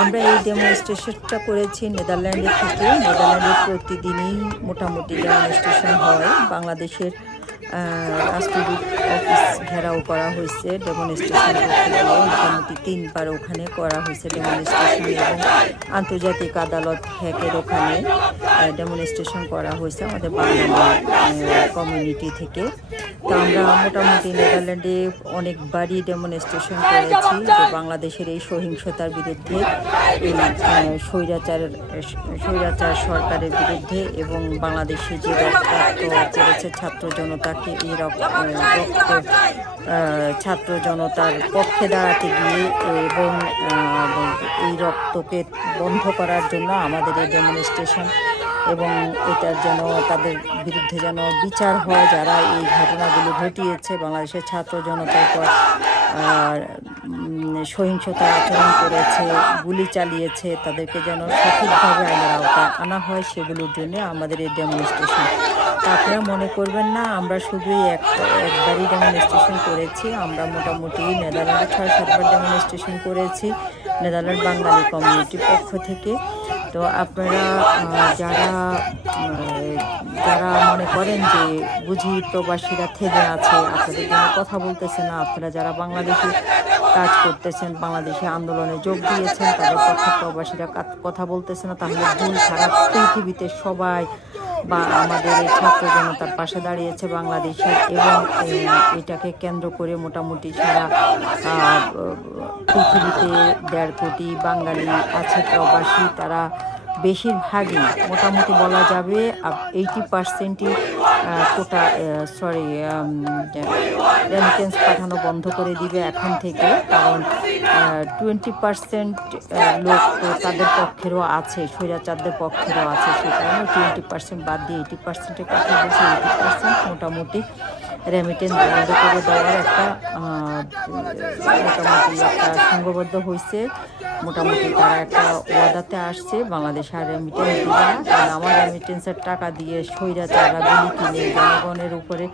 আমরা এই ডেমনস্ট্রেশনটা করেছি নেদারল্যান্ডে থেকে। নেদারল্যান্ডে প্রতিদিনই মোটামুটি ডেমনস্ট্রেশন হয়। বাংলাদেশের রাষ্ট্রদূত অফিস ঘেরাও করা হয়েছে ডেমনস্ট্রেশন করতে গিয়ে। মোটামুটি 3বার ওখানে করা হয়েছে ডেমনস্ট্রেশন, এবং আন্তর্জাতিক আদালত হ্যাকের ওখানে ডেমনস্ট্রেশন করা হয়েছে আমাদের বাঙালি কমিউনিটি থেকে। তো আমরা মোটামুটি নেদারল্যান্ডে অনেকবারই ডেমনস্ট্রেশন করেছি যে বাংলাদেশের এই সহিংসতার বিরুদ্ধে, এই স্বৈরাচার সরকারের বিরুদ্ধে, এবং বাংলাদেশে যে রক্তাক্ত করেছে ছাত্র জনতাকে, এই ছাত্র জনতার পক্ষে দাঁড়াতে গিয়ে এবং এই রক্তকে বন্ধ করার জন্য আমাদের এই ডেমনস্ট্রেশন, এবং এটার যেন তাদের বিরুদ্ধে যেন বিচার হয় যারা এই ঘটনাগুলো ঘটিয়েছে, বাংলাদেশের ছাত্র জনতার পর সহিংসতা আচরণ করেছে, গুলি চালিয়েছে, তাদেরকে যেন সঠিকভাবে আইনের আওতায় আনা হয়, সেগুলোর জন্য আমাদের এই ডেমনস্ট্রেশন। তা আপনারা মনে করবেন না আমরা শুধুই একবারই ডেমনস্ট্রেশন করেছি। আমরা মোটামুটি নেদারল্যান্ডে 6-7বার ডেমনস্ট্রেশন করেছি নেদারল্যান্ড বাঙালি কমিউনিটির পক্ষ থেকে। তো আপনারা যারা মনে করেন যে বুঝি প্রবাসীরা থেমে আছে, আপনাদের জন্য কথা বলতেছে না, আপনারা যারা বাংলাদেশে কাজ করতেছেন, বাংলাদেশে আন্দোলনে যোগ দিয়েছেন, তাদের পক্ষে প্রবাসীরা কথা বলতেছে না, তাহলে ভুল। সারা পৃথিবীতে সবাই বা আমাদের এই ছাত্র জনতার পাশে দাঁড়িয়েছে বাংলাদেশে, এবং এটাকে কেন্দ্র করে মোটামুটি সারা পৃথিবীতে 1.5 কোটি বাঙালি আছে প্রবাসী। তারা বেশিরভাগই মোটামুটি বলা যাবে 80%ই রেমিটেন্স পাঠানো বন্ধ করে দিবে এখন থেকে। কারণ 20% লোক তো তাদের পক্ষেরও আছে, স্বৈরাচারদের পক্ষেরও আছে, সে কারণে 20% বাদ দিয়ে 80%-এর কথা বলছে। 80% মোটামুটি রেমিটেন্স বন্ধ করে দেওয়ার একটা মোটামুটি একটা সংঘবদ্ধ হয়েছে। মোটামুটি তারা একটা ওয়াদাতে আসছে বাংলাদেশ আর রেমিটেন্স দিবে না, কারণ আমার রেমিটেন্সের টাকা দিয়ে স্বৈরাচাররা গুলি কিনে জনগণের উপরে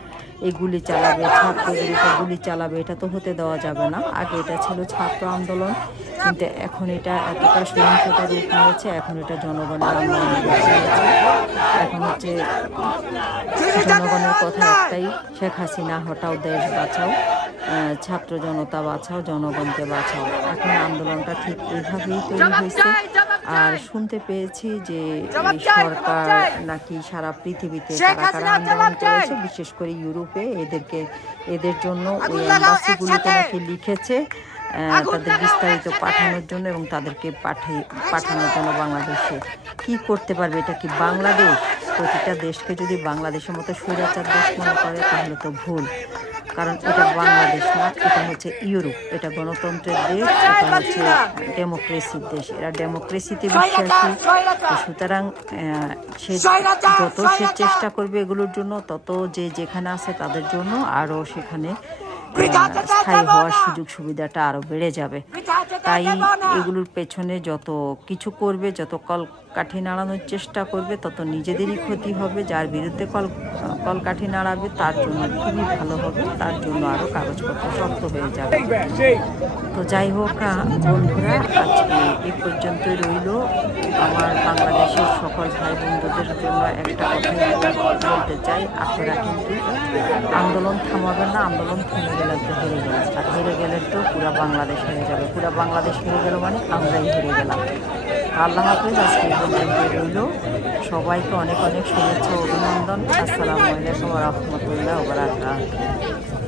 এই গুলি চালাবে, ছাত্রদের উপর গুলি চালাবে, এটা তো হতে দেওয়া যাবে না। আগে এটা ছিল ছাত্র আন্দোলন, কিন্তু এখন এটা এতটা সহিংসতার রূপ নিয়েছে, এখন এটা জনগণের আন্দোলন নিয়েছে। এখন হচ্ছে জনগণের কথা একটাই, শেখ হাসিনা হটাও, দেশ বাঁচাও, ছাত্র জনতা বাঁচাও, জনগণকে বাঁচাও। এখন আন্দোলনটা ঠিক এইভাবেই তৈরি হয়েছে। আর শুনতে পেয়েছি যে এই সরকার নাকি সারা পৃথিবীতে কারা কারা আন্দোলন করেছে, বিশেষ করে ইউরোপে, এদের জন্য ওই অ্যাম্বাসিগুলোতে নাকি লিখেছে তাদের বিস্তারিত পাঠানোর জন্য, এবং তাদেরকে পাঠানোর জন্য বাংলাদেশে কি করতে পারবে। এটা কি বাংলাদেশ? প্রতিটা দেশকে যদি বাংলাদেশের মতো স্বৈরাচার দেশ মনে করে তাহলে তো ভুল। কারণ এটা বাংলাদেশ না, এটা হচ্ছে ইউরোপ, এটা গণতন্ত্রের দেশ, এটা হচ্ছে ডেমোক্রেসির দেশ, এরা ডেমোক্রেসিতে বিশ্বাসী। সুতরাং যত সে চেষ্টা করবে এগুলোর জন্য, তত যেখানে আছে তাদের জন্য আরও সেখানে স্থায়ী হওয়ার সুযোগ সুবিধাটা আরও বেড়ে যাবে। তাই এগুলোর পেছনে যত কিছু করবে, যত কলকাঠি নাড়ানোর চেষ্টা করবে, তত নিজেদেরই ক্ষতি হবে। যার বিরুদ্ধে কলকাঠি নাড়াবে তার জন্য খুবই ভালো হবে, তার জন্য আরও কাগজপত্র শক্ত হয়ে যাবে। তো যাই হোক বন্ধুরা, আজকে এই পর্যন্তই রইল। আমার বাংলাদেশের সকল ভাই বন্ধুদের জন্য একটা কথাই বলতে চাই, আপনারা কিন্তু আন্দোলন থামাবেন না। আন্দোলন থেমে গেলে তো হেরে গেলেন, আর হেরে গেলে তো পুরা বাংলাদেশ হেরে যাবে। পুরা বাংলাদেশ হেরে গেল মানে আমরাই হেরে গেলাম। আল্লাহ হাফেজ। আজকে এই পর্যন্ত রইল। সবাইকে অনেক অনেক শুভেচ্ছা ও অভিনন্দন। আসসালামু আলাইকুম ওয়া রাহমাতুল্লাহি ওয়া বারাকাতুহু।